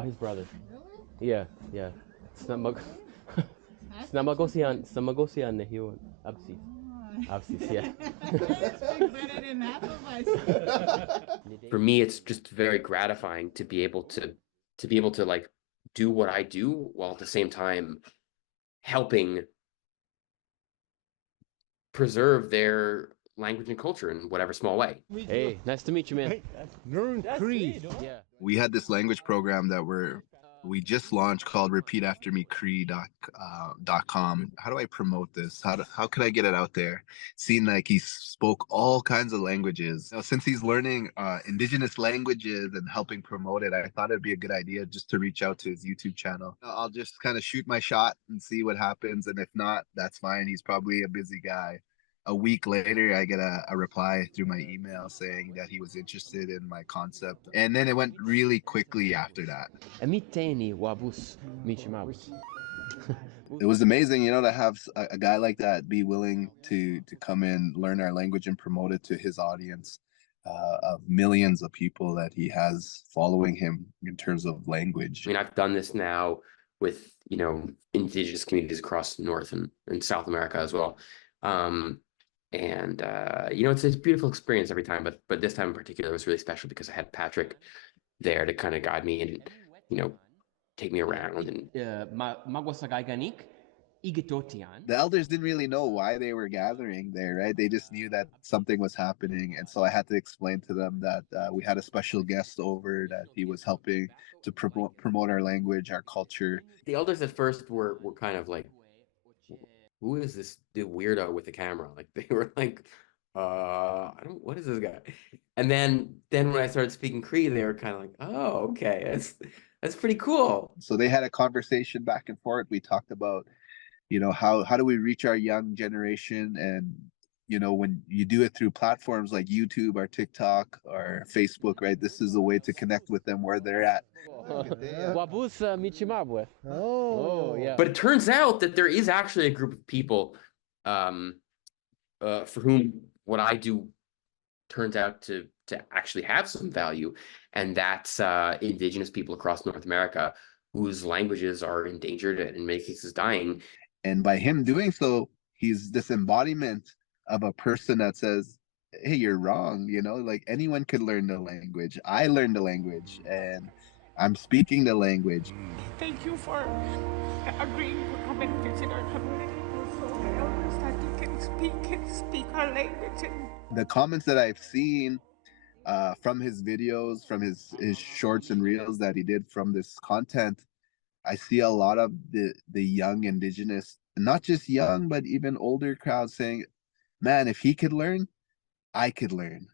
His brother. Yeah, yeah. Snamag Snamagosian na hiyon. Absis. Absis, yeah. Speak better than half of us. For me, it's just very gratifying to be able to like do what I do while at the same time helping preserve their language and culture in whatever small way. Hey, nice to meet you, man. Learn Cree. Yeah. We had this language program that we just launched called Repeat After Me Cree.com. How do I promote this? How could I get it out there? Seeing like he spoke all kinds of languages. Since he's learning indigenous languages and helping promote it, I thought it'd be a good idea just to reach out to his YouTube channel. I'll just kind of shoot my shot and see what happens. And if not, that's fine. He's probably a busy guy. A week later, I get a reply through my email saying that he was interested in my concept. And then it went really quickly after that. Emiteni wabus michimabus. It was amazing, to have a guy like that be willing to come in, learn our language, and promote it to his audience of millions of people that he has following him in terms of language. I mean, I've done this now with, indigenous communities across North and South America as well. It's a beautiful experience every time, but this time in particular was really special because I had Patrick there to kind of guide me and, take me around. And the elders didn't really know why they were gathering there, right? They just knew that something was happening. And so I had to explain to them that we had a special guest over, that he was helping to promote our language, our culture. The elders at first were kind of like, who is this weirdo with the camera? Like they were like, what is this guy? And then when I started speaking Cree, they were kind of like, oh, okay, that's pretty cool. So they had a conversation back and forth. We talked about, how do we reach our young generation? And, when you do it through platforms like YouTube or TikTok or Facebook, right? This is a way to connect with them where they're at. Wabus michimabwe. Oh, yeah. But it turns out that there is actually a group of people for whom what I do turns out to actually have some value, and that's indigenous people across North America whose languages are endangered and in many cases dying. And by him doing so, he's this embodiment of a person that says, hey, you're wrong. Like anyone could learn the language. I learned the language and I'm speaking the language. Thank you for agreeing to come and visit our community. So the elders that you can speak our language. The comments that I've seen from his videos, from his shorts and reels that he did from this content, I see a lot of the young indigenous, not just young, but even older crowds saying, man, if he could learn, I could learn.